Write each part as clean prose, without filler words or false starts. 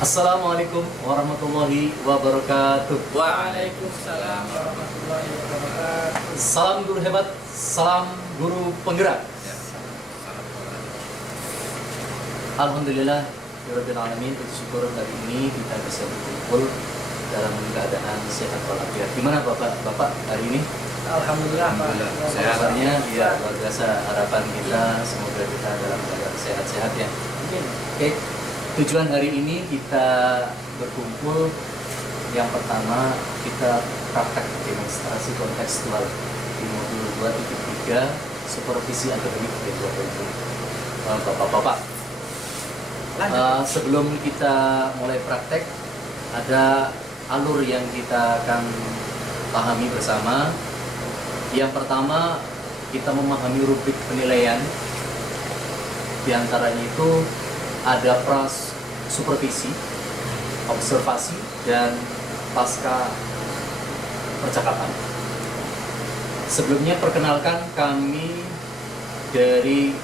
Assalamualaikum warahmatullahi wabarakatuh. Waalaikumsalam warahmatullahi wabarakatuh. Salam guru hebat, salam guru penggerak. Alhamdulillah, Rabbil alamin, bersyukur hari ini kita bisa berkumpul dalam keadaan sehat walafiat. Gimana Bapak hari ini? Alhamdulillah, Pak. Sehat. Kabarnya ya luar biasa. Harapan kita semoga kita dalam keadaan sehat-sehat ya. Oke. Tujuan hari ini kita berkumpul, yang pertama kita praktek demonstrasi kontekstual di modul 2.3 supervisi akademik D2.1. Bapak-bapak, sebelum kita mulai praktek, ada alur yang kita akan pahami bersama. Yang pertama, kita memahami rubrik penilaian. Di antaranya itu ada pras supervisi, observasi, dan pasca percakapan. Sebelumnya perkenalkan, kami dari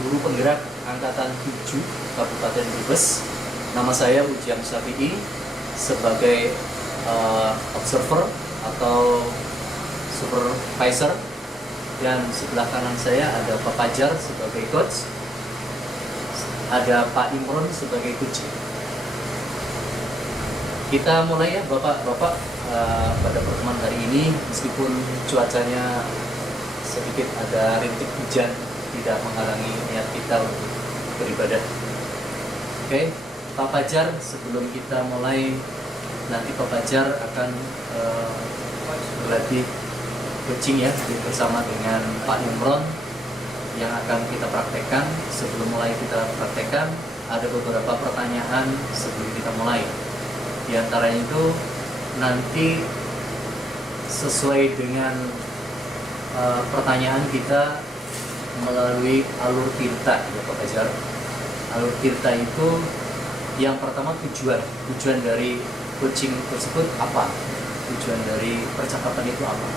guru penggerak angkatan 7 Kabupaten Brebes. Nama saya Ujang Syafi'i sebagai observer atau supervisor, dan sebelah kanan saya ada Pak Fajar sebagai coach, ada Pak Imron sebagai coach. Kita mulai ya Bapak-Bapak. Pada pertemuan hari ini, meskipun cuacanya sedikit ada rintik hujan, tidak menghalangi niat kita untuk beribadah. Oke, Pak Fajar, sebelum kita mulai, nanti Pak Fajar akan berlatih coaching ya bersama dengan Pak Imron yang akan kita praktekkan. Sebelum mulai kita praktekkan, ada beberapa pertanyaan sebelum kita mulai. Di antaranya itu nanti sesuai dengan pertanyaan kita melalui alur tirta ya Pak Fajar. Alur tirta itu yang pertama tujuan dari coaching tersebut apa? Tujuan dari percakapan itu apa?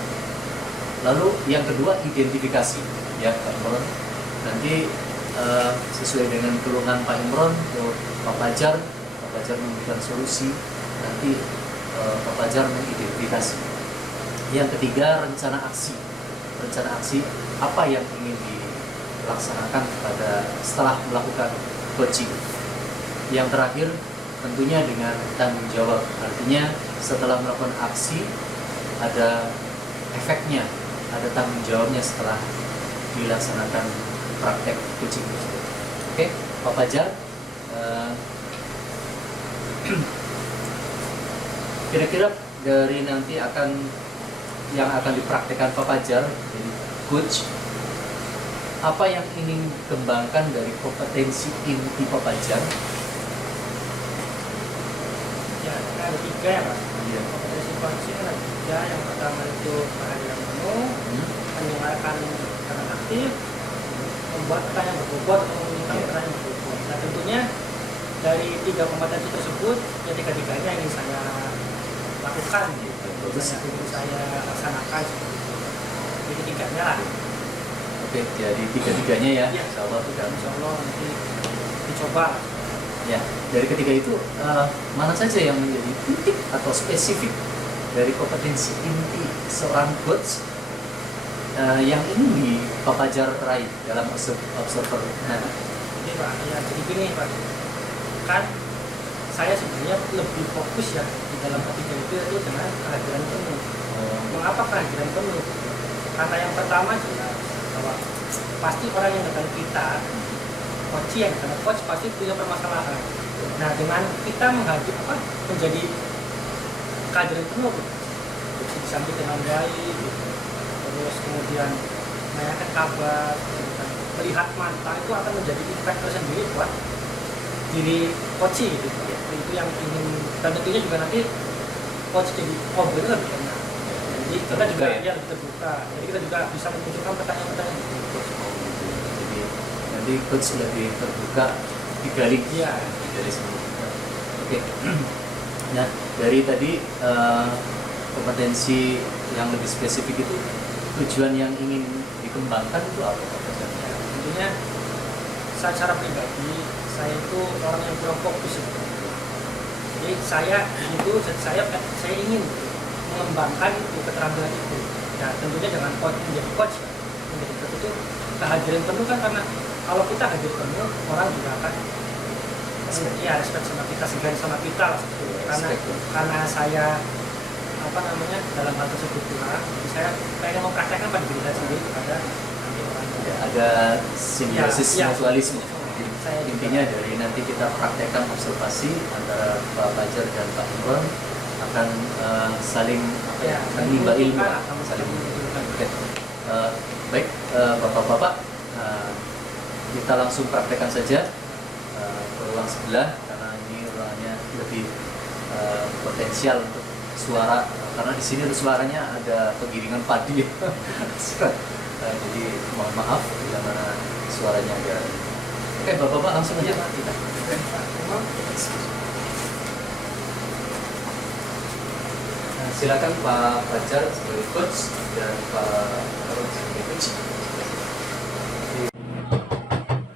Lalu yang kedua identifikasi ya Pak Imron. Nanti sesuai dengan keluhan Pak Imron ke Pak Fajar memberikan solusi. Nanti Pak Fajar mengidentifikasi. Yang ketiga rencana aksi. Rencana aksi apa yang ingin dilaksanakan setelah melakukan coaching. Yang terakhir tentunya dengan tanggung jawab. Artinya setelah melakukan aksi ada efeknya, ada tanggung jawabnya setelah dilaksanakan praktek coaching tersebut. Oke, Pak Fajar, kira-kira dari nanti yang akan dipraktekkan Pak Fajar jadi coach, apa yang ingin dikembangkan dari kompetensi inti Pak Fajar? Ya, ada 3 ya Pak. Iya. Kompetensi coaching ada 3. Yang pertama itu kehadiran penuh, mendengarkan dengan aktif, membuat pertanyaan berbobot atau meminta pertanyaan berbobot. Nah tentunya dari 3 kompetensi tersebut, ya 3-tiganya ingin saya lakukan gitu. Ingin saya laksanakan seperti itu. Jadi 3-tiganya lah. Oke, jadi 3-tiganya ya. Ya. Insya Allah Nanti dicoba. Ya, dari ketiga itu mana saja yang menjadi titik atau spesifik dari kompetensi inti seorang coach yang ingin di Pak Fajar raih dalam observer? Nah, Jadi Pak, ya jadi gini Pak, kan saya sebenarnya lebih fokus ya di dalam ketiga itu dengan kehadiran penuh. Mengapa kehadiran penuh? Karena yang pertama jelas bahwa pasti orang yang datang kita, coach pasti punya permasalahan. Nah dengan kita menjadi kehadiran penuh, disambut dengan baik, terus kemudian menanyakan kabar, melihat mata, itu akan menjadi impact tersendiri buat diri coach gitu. Itu yang ingin, dan tentunya juga nanti coach jadi ngobrolnya lebih enak. Jadi kita juga ya lebih terbuka. Jadi kita juga bisa memunculkan pertanyaan-pertanyaan gitu. jadi nanti coach lebih terbuka digali Iya. dari sebelumnya. Oke. Nah, dari tadi kompetensi yang lebih spesifik itu, tujuan yang ingin dikembangkan itu apa Pak Fajar? Tentunya saya secara pribadi, saya itu orang yang kurang fokus sebetulnya. Jadi saya ingin mengembangkan keterampilan itu. Nah tentunya dengan menjadi coach ya. Menjadi coach itu kehadiran penuh kan, karena kalau kita hadir penuh orang juga akan respect sama kita, segan sama kita lah seperti itu. Karena saya dalam hal tersebut pula, saya pengen mempraktekkan pada diri saya sendiri kepada nanti orang lain. Ya, ada simbiosis mutualisme. Intinya dari nanti kita praktekkan observasi antara Pak Fajar dan Pak Imron akan saling menimba ilmu, saling menunjukkan. Oke. Baik, Bapak-bapak, kita langsung praktekkan saja ke ruang sebelah karena ini ruangannya lebih potensial untuk suara, karena di sini suaranya ada penggiringan padi. Jadi mohon maaf bila mana suaranya agak. Oke, Bapak-bapak langsung aja Pak kita. Nah, silakan Pak Fajar sebagai coach dan Pak Imron sebagai coach.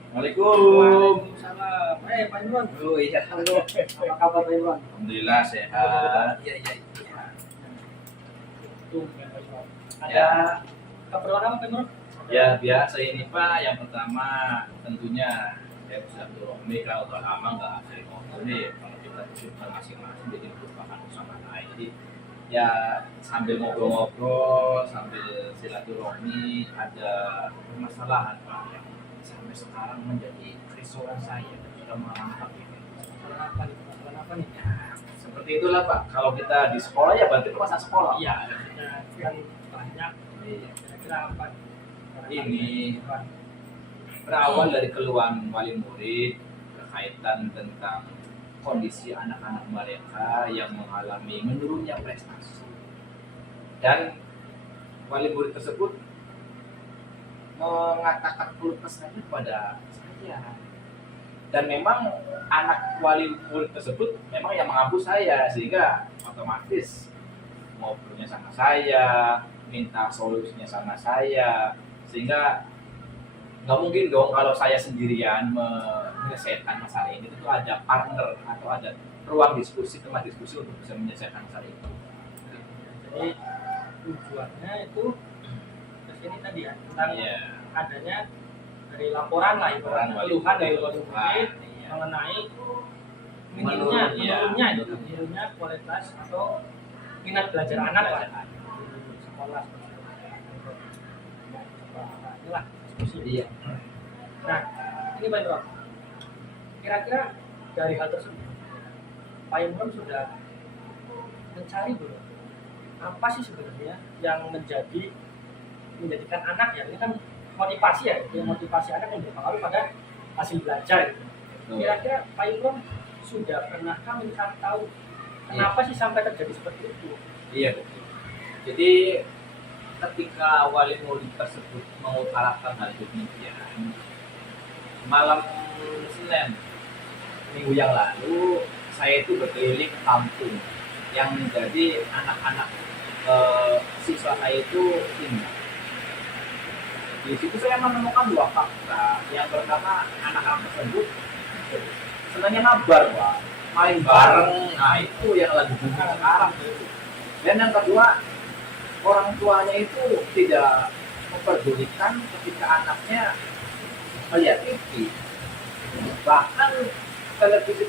Assalamualaikum. Waalaikumsalam. Pak Imron. Oh iya. Halo. Apa kabar Pak Imron? Alhamdulillah sehat. Iya. Tuh, Pak Imron. Ada Ya. keperluan apa Pak Imron? Ya biasa ini Pak. Yang pertama tentunya saya bisa turun kalau udah lama nggak sering ngobrol nih. Kalau kita kesibukan masing-masing jadi merupakan usaha lain. Jadi ya sambil ngobrol-ngobrol, sambil silaturahmi, ada permasalahan Pak yang sampai sekarang menjadi kerisauan saya ketika mengalami ini. Apa nih? Seperti itulah Pak. Kalau kita di sekolah ya berarti itu masa sekolah. Iya, kan banyak. Iya. Kira-kira apa? Ini berawal dari keluhan wali murid berkaitan tentang kondisi anak-anak mereka yang mengalami menurunnya prestasi, dan wali murid tersebut mengatakan keluh kesahnya kepada saya, dan memang anak wali murid tersebut memang yang mengampu saya, sehingga otomatis ngobrolnya sama saya, minta solusinya sama saya, sehingga nggak mungkin dong kalau saya sendirian menyelesaikan masalah ini. Itu ada partner atau ada ruang diskusi, tempat diskusi untuk bisa menyelesaikan masalah itu. Jadi tujuannya itu kesini tadi ya, tentang adanya dari laporan lah, Laporan keluhan dari wali murid iya. mengenai menurunnya kualitas atau minat belajar anak lah di sekolah. Inilah diskusi. Iya. Nah, ini Pak Imron. Kira-kira dari hal tersebut, Pak Imron sudah mencari belum? Apa sih sebenarnya yang menjadikan anak ya? Ini kan motivasi ya, motivasi anak yang berpengaruh pada hasil belajar. Gitu. Kira-kira Pak Imron sudah pernahkah mencari tahu kenapa sih sampai terjadi seperti itu? Iya betul. Jadi ketika wali murid tersebut mengutarakan hal demikian, malam Senin minggu yang lalu saya itu berkeliling kampung yang menjadi anak-anak siswa saya itu tinggal. Di situ saya menemukan dua fakta. Yang pertama, anak-anak tersebut senangnya mabar, Pak, main bareng. Nah itu yang lagi booming sekarang. Dan yang kedua, orang tuanya itu tidak memperdulikan ketika anaknya melihat TV. Bahkan televisi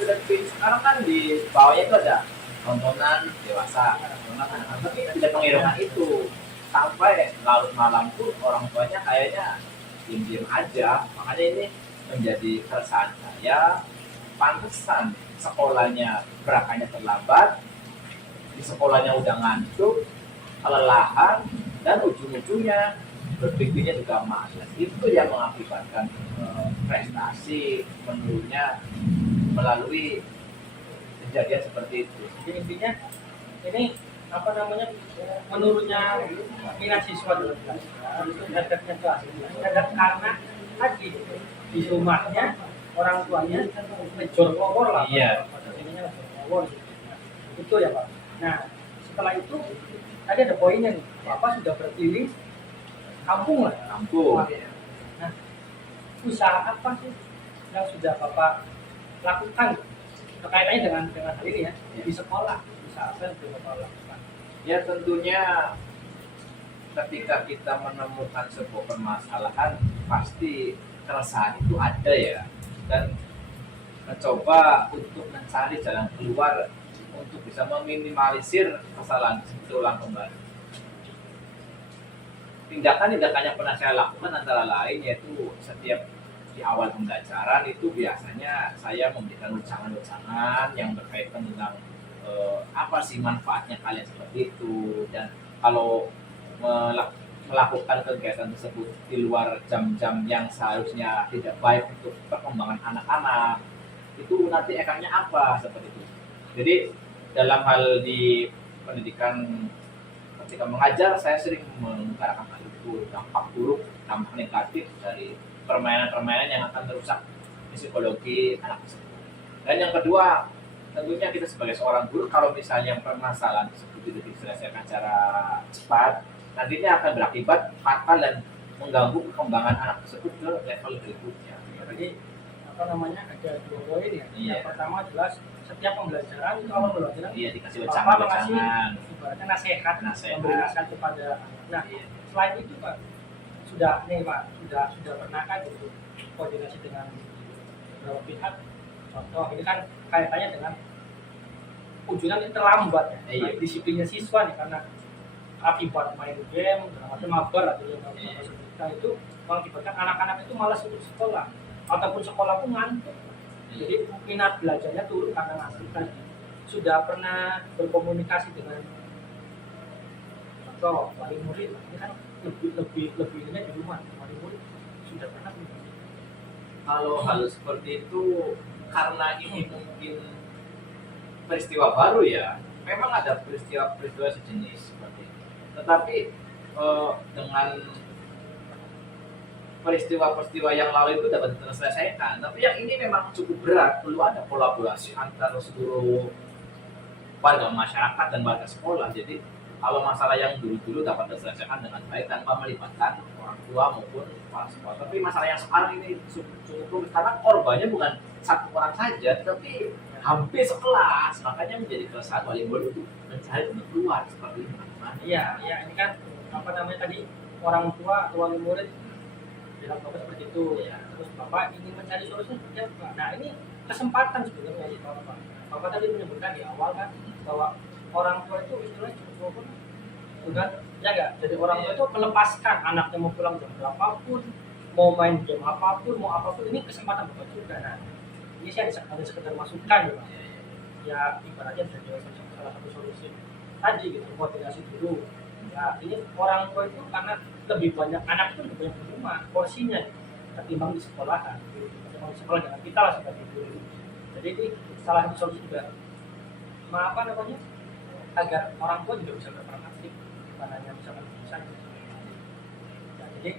sekarang kan di bawahnya itu ada tontonan dewasa, tontonan anak-anak, tapi tidak menghiraukan itu. Sampai larut malam pun orang tuanya kayaknya diam-diam aja. Makanya ini menjadi keresahan saya. Pantesan sekolahnya berangkatnya terlambat, di sekolahnya udah ngantuk, kelelahan, dan ujung-ujungnya berpikirnya juga malas. Itu yang mengakibatkan prestasi menurunnya melalui kejadian seperti itu. Jadi intinya ini menurunnya minat siswa dalam kelas itu efeknya kelas karena tadi di rumahnya orang tuanya ngejor ngowor lah, ininya ngejor gitu. Itu ya Pak. Nah setelah itu tadi ada poinnya nih, Bapak sudah berkeliling kampung lah. Nah usaha apa sih yang sudah Bapak lakukan terkaitannya dengan hal ini ya, di sekolah bisa apa yang Bapak lakukan? Ya tentunya ketika kita menemukan sebuah permasalahan pasti keresahan itu ada ya, dan mencoba untuk mencari jalan keluar untuk bisa meminimalisir kesalahan terulang kembali. Tindakan-tindakan yang pernah saya lakukan antara lain yaitu setiap di awal pembelajaran itu biasanya saya memberikan ujangan-ujangan yang berkaitan tentang apa sih manfaatnya kalian seperti itu, dan kalau melakukan kegiatan tersebut di luar jam-jam yang seharusnya tidak baik untuk perkembangan anak-anak itu nanti efeknya apa seperti itu. Jadi dalam hal di pendidikan ketika mengajar saya sering mengutarakan hal itu, dampak buruk, dampak negatif dari permainan-permainan yang akan merusak psikologi anak tersebut. Dan yang kedua, tentunya kita sebagai seorang guru kalau misalnya permasalahan tersebut tidak diselesaikan secara cepat, nantinya akan berakibat fatal dan mengganggu perkembangan anak tersebut ke level berikutnya. Jadi apa namanya ada 2 poin ya. Iya. Yang pertama jelas setiap pembelajaran itu awal pembelajaran Iya, dikasih Bapak ujangan-ujangan. ibaratnya nasihat, Nasihat. memberi nasihat kepada anak. Nah, Iya. selain itu Pak, sudah pernah kan gitu koordinasi dengan beberapa pihak. Contoh ini kan kaitannya dengan ujian ini terlambat ya, Iya. disiplinnya siswa nih karena akibat main game, macam mabar atau yang Iya. kita itu mengakibatkan anak-anak itu malas untuk sekolah ataupun sekolah pun ngantuk. Jadi minat belajarnya turun karena ngantuk tadi. Sudah pernah berkomunikasi dengan contoh wali murid, ini kan lebih ini di rumah wali murid sudah pernah belum? Kalau hal seperti itu karena ini mungkin peristiwa baru ya, memang ada peristiwa sejenis seperti itu. Tetapi dengan peristiwa-peristiwa yang lalu itu dapat terselesaikan. Tapi yang ini memang cukup berat, perlu ada kolaborasi antara seluruh warga masyarakat dan warga sekolah. Jadi kalau masalah yang dulu-dulu dapat terselesaikan dengan baik tanpa melibatkan orang tua maupun kepala sekolah. Tapi masalah yang sekarang ini cukup rumit karena korbannya bukan satu orang saja, tapi hampir sekelas. Makanya menjadi keresahan wali murid itu mencari jalan keluar seperti ini. Iya, ini kan apa namanya tadi orang tua atau wali murid bilang bapak seperti itu ya. Terus bapak ingin mencari solusi seperti apa? Nah ini kesempatan sebenarnya sih bapak. Bapak tadi menyebutkan di awal kan bahwa orang tua itu istilahnya cukup kan ya enggak, jadi orang tua itu melepaskan anaknya mau pulang jam berapapun, mau main game apapun, mau apapun, ini kesempatan bapak juga. Nah ini sih ada sekedar masukan ya, ya ibaratnya jadi salah satu solusi tadi gitu, koordinasi dulu ya. Ini orang tua itu karena lebih banyak anak itu lebih banyak di rumah porsinya ketimbang di sekolahan, ketimbang di sekolah dengan kita lah sebagai guru. Jadi ini salah satu solusi juga apa namanya agar orang tua juga bisa berperan aktif, bukan hanya misalkan bisa. Nah, jadi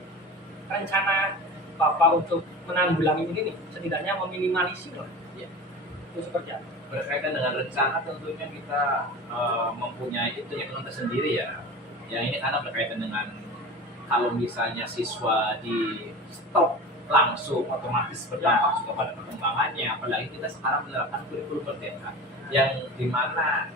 rencana bapak untuk menanggulangi ini nih setidaknya meminimalisir lah. Ya. Itu seperti apa? Berkaitan dengan rencana tentunya kita mempunyai hitung-hitungan tersendiri ya. Yang ini karena berkaitan dengan kalau misalnya siswa di stop langsung otomatis berdampak juga pada perkembangannya. Apalagi kita sekarang menerapkan kurikulum merdeka yang dimana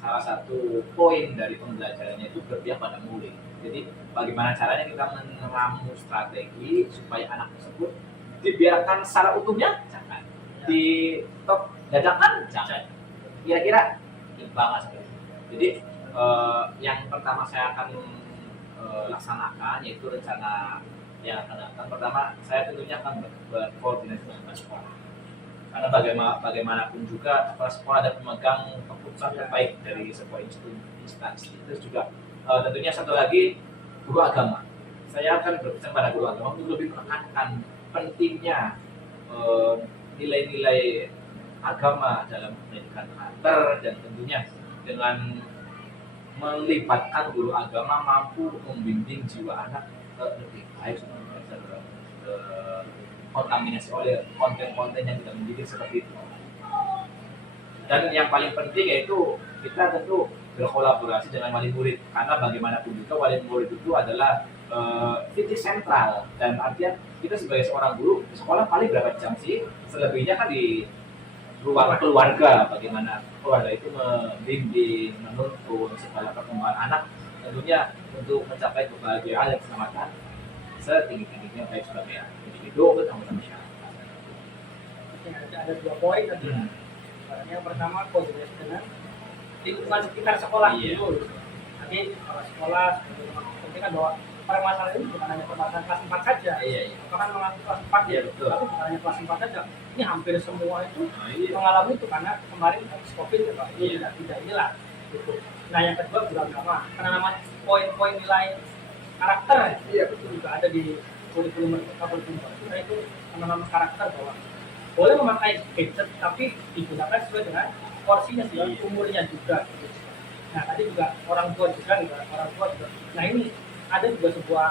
salah satu poin dari pembelajarannya itu berpihak pada murid. Jadi bagaimana caranya kita meramu strategi supaya anak tersebut dibiarkan secara utuhnya jangan, di top dadakan jangan, kira-kira imbang seperti itu. Jadi yang pertama saya akan laksanakan yaitu rencana yang akan datang. Pertama saya tentunya akan berkoordinasi dengan sekolah, karena bagaimanapun juga kepala sekolah ada pemegang keputusan terbaik dari sebuah instansi. Terus juga tentunya satu lagi guru agama. Saya akan berpesan pada guru agama untuk lebih menekankan pentingnya nilai-nilai agama dalam pendidikan karakter, dan tentunya dengan melibatkan guru agama mampu membimbing jiwa anak lebih baik supaya terkontaminasi oleh konten-konten yang tidak mendidik seperti itu. Dan yang paling penting yaitu kita tentu berkolaborasi dengan wali murid, karena bagaimanapun juga wali murid itu adalah titik sentral, dan artinya kita sebagai seorang guru di sekolah paling berapa jam sih, selebihnya kan di ruang keluarga, bagaimana keluarga itu membimbing, menuntun segala perkembangan anak, tentunya untuk mencapai kebahagiaan dan keselamatan setinggi-tingginya baik sebagai individu maupun masyarakat. Oke, ada 2 poin tadi. Yang pertama koordinasi dengan lingkungan sekitar sekolah Iya. dulu. Nanti kalau sekolah penting kan bahwa permasalahan ini bukan hanya permasalahan kelas 4 saja. Iya. Bahkan mengalami kelas 4 Iya, betul. tapi bukan hanya kelas 4 saja. Ini hampir semua itu Nah, iya. mengalami itu karena kemarin COVID ya Pak. Ini Iya. tidak inilah gitu. Nah yang kedua bulan nama karena nama poin-poin nilai karakter Iya, itu juga ada di kurikulum kita itu nama-nama karakter bahwa boleh memakai gadget tapi digunakan sesuai dengan porsinya sesuai Iya. umurnya juga gitu. Nah tadi juga orang tua juga. Nah ini ada juga sebuah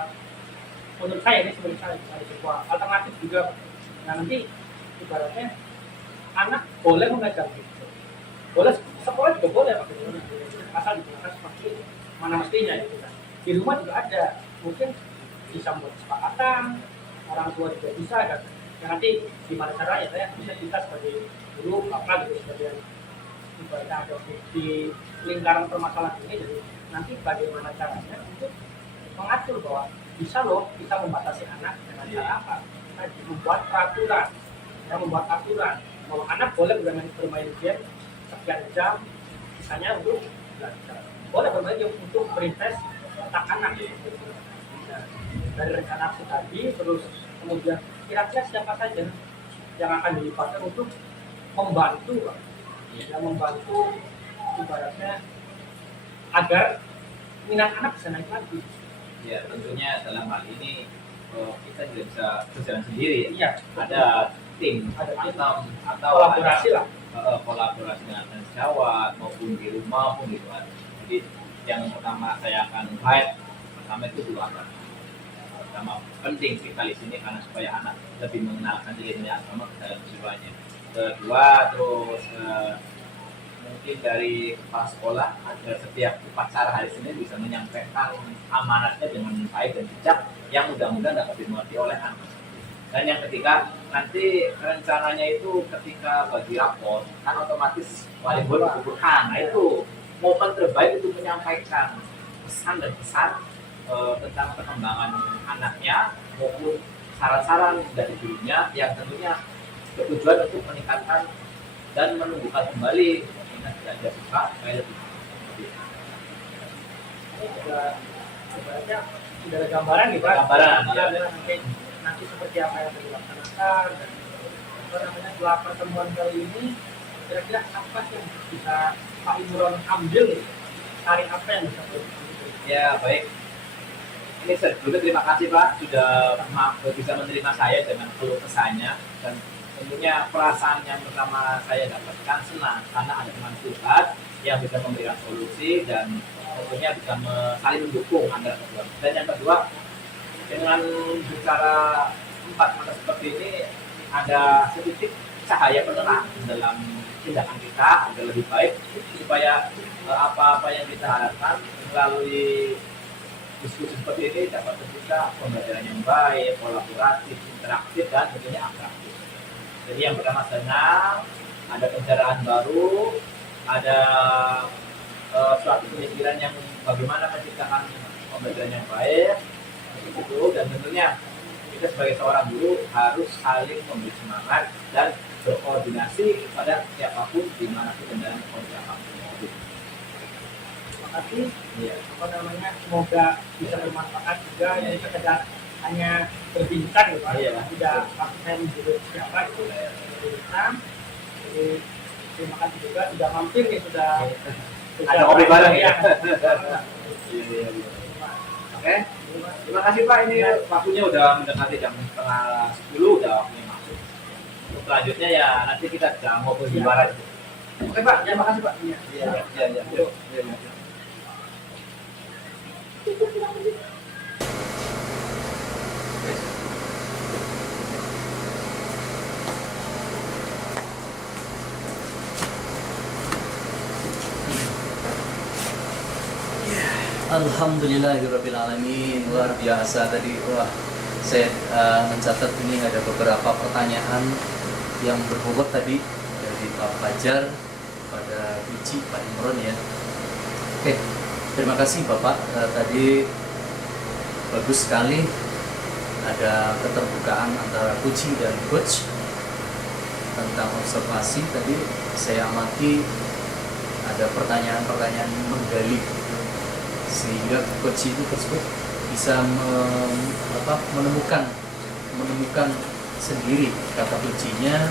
menurut saya ada sebuah alternatif juga. Nah nanti ibaratnya anak boleh memegang gadget, boleh sekolah juga boleh pakai gadget asal digunakan seperti mana mestinya gitu kan. Di rumah juga ada mungkin bisa membuat kesepakatan orang tua juga bisa kan. Ya, nanti gimana caranya saya bisa kita sebagai guru apa gitu sebagai ibaratnya ada di lingkaran permasalahan ini, jadi nanti bagaimana caranya untuk mengatur bahwa bisa loh kita membatasi anak dengan cara apa? Kita membuat peraturan, membuat aturan bahwa anak boleh bermain game sekian jam, misalnya untuk belajar, boleh bermain game untuk berinvest otak anak. Nah, dari rencana aksi tadi, terus kemudian kira-kira siapa saja yang akan dilibatkan untuk membantu, Pak? Yang membantu ibaratnya agar minat anak bisa naik lagi. Ya, tentunya dalam hal ini kita tidak bisa berjalan sendiri. Iya, Ada tim, Ada tim. atau kolaborasi lah. kolaborasi dengan sejawat maupun di rumah maupun di luar. Jadi yang pertama saya akan highlight pertama itu dulu agama. Pertama penting sekali di sini karena supaya anak lebih mengenalkan nilai-nilai agama ke dalam jiwanya. Kedua terus mungkin dari kepala sekolah agar setiap upacara hari Senin bisa menyampaikan amanatnya dengan baik dan bijak yang mudah-mudahan dapat dimengerti oleh anak. Dan yang ketiga, nanti rencananya itu ketika bagi rapor kan otomatis wali murid dikumpulkan. Nah itu momen terbaik untuk menyampaikan pesan dan pesan tentang perkembangan anaknya maupun saran-saran dari gurunya yang tentunya bertujuan untuk meningkatkan dan menumbuhkan kembali minat belajar siswa supaya lebih baik. Ini juga ibaratnya sudah ada gambaran nih Pak. Gambaran, ya. Nanti seperti apa yang akan dilaksanakan dan setelah pertemuan kali ini kira-kira apa yang bisa Pak Imron ambil, tarik apa yang bisa diambil? Ya baik. Ini sebelumnya terima kasih Pak sudah bisa menerima saya dengan keluh kesahnya dan tentunya perasaan yang pertama saya dapatkan senang karena ada teman curhat yang bisa memberikan solusi dan tentunya bisa saling mendukung antara kedua. Dan yang kedua dengan bicara 4 mata seperti ini ada sedikit cahaya penerang dalam tindakan kita agar lebih baik supaya apa-apa yang kita harapkan melalui diskusi seperti ini dapat terbuka pembelajaran yang baik, kolaboratif, interaktif dan tentunya atraktif. Jadi yang pertama senang, ada pencerahan baru, ada suatu pemikiran yang bagaimana menciptakan pembelajaran yang baik, itu dan tentunya kita sebagai seorang guru harus saling memberi semangat dan berkoordinasi pada siapapun dimanapun dan dalam kondisi apapun. Terima kasih. Iya. Semoga bisa bermanfaat juga. Jadi sekedar hanya berbincang gitu Pak. Iya. Tidak pakai menjadi siapa itu berbincang. Jadi terima kasih juga sudah mampir nih sudah. Ada kopi bareng ya. Iya. Oke. Terima kasih Pak, ini waktunya udah mendekati jam 9:30 udah waktunya masuk. Untuk selanjutnya ya nanti kita sedang ngobrol di luar aja. Oke Pak, terima kasih Pak. Iya. Iya. Alhamdulillahirrahmanirrahim. Luar biasa tadi. Wah, saya mencatat ini ada beberapa pertanyaan yang berbobot tadi dari dari Pak Fajar pada Uci Pak Imron ya. Oke, terima kasih Bapak. Tadi bagus sekali ada keterbukaan antara coaching dan coach tentang observasi. Tadi saya amati ada pertanyaan-pertanyaan menggali sehingga coach itu tersebut bisa menemukan sendiri kata kuncinya,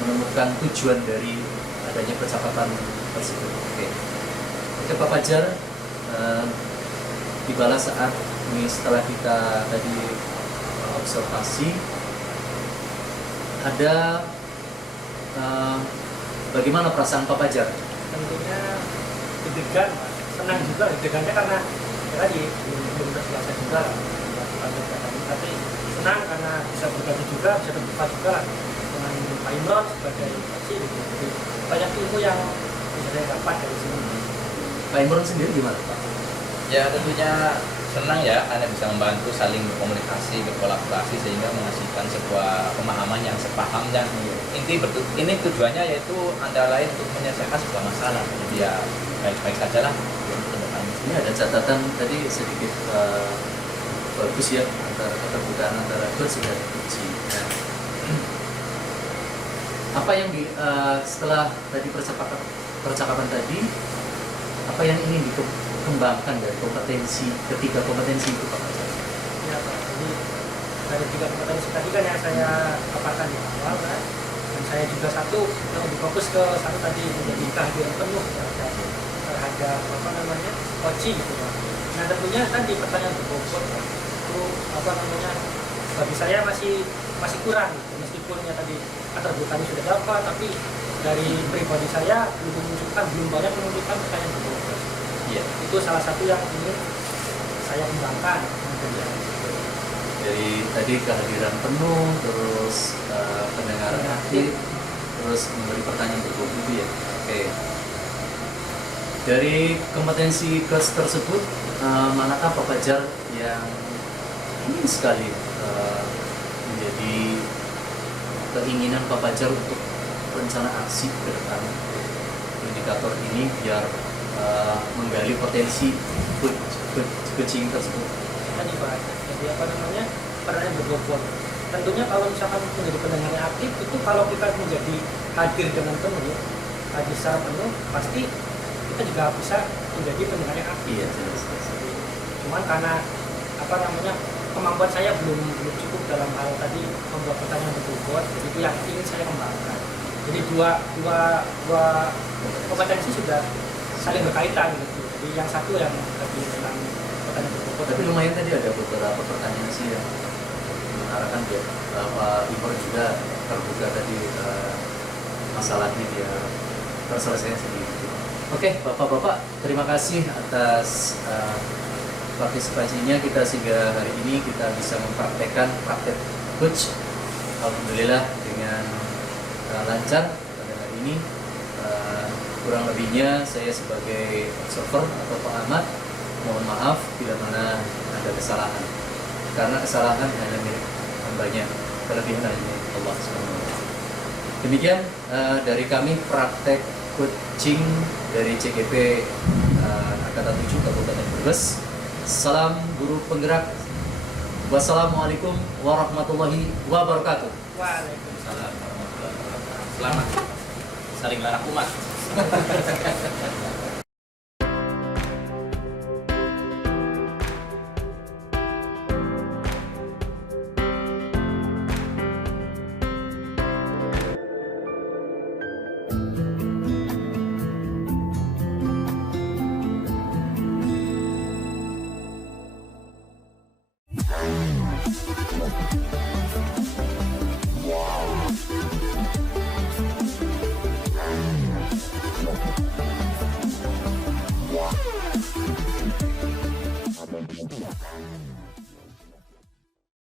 menemukan tujuan dari adanya percakapan tersebut. Oke Pak Fajar, tibalah saat ini setelah kita tadi observasi, ada bagaimana perasaan Pak Fajar? Tentunya deg-degan, Pak. Senang juga deg-degannya karena ya tadi belum terselesai juga tapi senang karena bisa berbagi juga, bisa terbuka juga dengan Pak Imron sebagai saksi gitu. Jadi banyak ilmu yang bisa saya dapat dari sini. Pak Imron sendiri gimana Pak? Ya tentunya senang ya karena bisa membantu saling berkomunikasi, berkolaborasi sehingga menghasilkan sebuah pemahaman yang sepaham dan ini tujuannya yaitu antara lain untuk menyelesaikan sebuah masalah. Jadi ya baik-baik saja lah. Ini ada catatan tadi sedikit bagus ya antara keterbukaan antara coach dan coach. Nah, apa yang setelah tadi percakapan tadi, apa yang ingin dikembangkan dari ketiga kompetensi itu Pak Fajar? Ya Pak, jadi dari 3 kompetensi tadi kan yang saya paparkan di awal kan, dan saya juga satu yang lebih fokus ke satu tadi menjadi kehadiran penuh terhadap coaching gitu Pak. Nah tentunya tadi pertanyaan berbobot Pak, itu bagi saya masih kurang gitu. Meskipun ya tadi keterbukaannya sudah dapat, tapi dari pribadi saya belum banyak menunjukkan pertanyaan berbobot. Iya. Itu salah satu yang ingin saya kembangkan. Dari tadi kehadiran penuh, terus pendengaran aktif, terus memberi pertanyaan berbobot itu ya. Oke. Dari kompetensi coach tersebut, manakah Pak Fajar yang ingin sekali menjadi keinginan Pak Fajar untuk rencana aksi ke depan indikator ini biar menggali potensi coaching tersebut? Tadi Pak, jadi pertanyaan berbobot. Tentunya kalau misalkan menjadi pendengar yang aktif itu kalau kita menjadi hadir dengan penuh, hadir secara penuh, pasti kita juga bisa menjadi pendengar yang aktif. Iya, jelas. Cuman karena kemampuan saya belum cukup dalam hal tadi membuat pertanyaan berbobot, jadi itu yang ingin saya kembangkan. Jadi dua kompetensi sudah saling berkaitan gitu. Jadi yang satu yang lebih tentang pertanyaan berbobot. Tapi lumayan tadi ada beberapa pertanyaan sih yang mengarahkan dia Pak Imron juga terbuka tadi masalahnya dia terselesaikan sendiri. Oke, Bapak-bapak, terima kasih atas partisipasinya kita sehingga hari ini kita bisa mempraktekkan praktek coach. Alhamdulillah dengan lancar pada hari ini. Kurang lebihnya saya sebagai observer atau pengamat mohon maaf bila mana ada kesalahan, karena kesalahan hanya milik hambanya, kelebihan hanya milik Allah SWT. Demikian dari kami praktek coaching dari CGP Angkatan 7 Kabupaten Brebes. Salam guru penggerak. Wassalamualaikum warahmatullahi wabarakatuh. Waalaikumsalam. Selamat saling larang umat.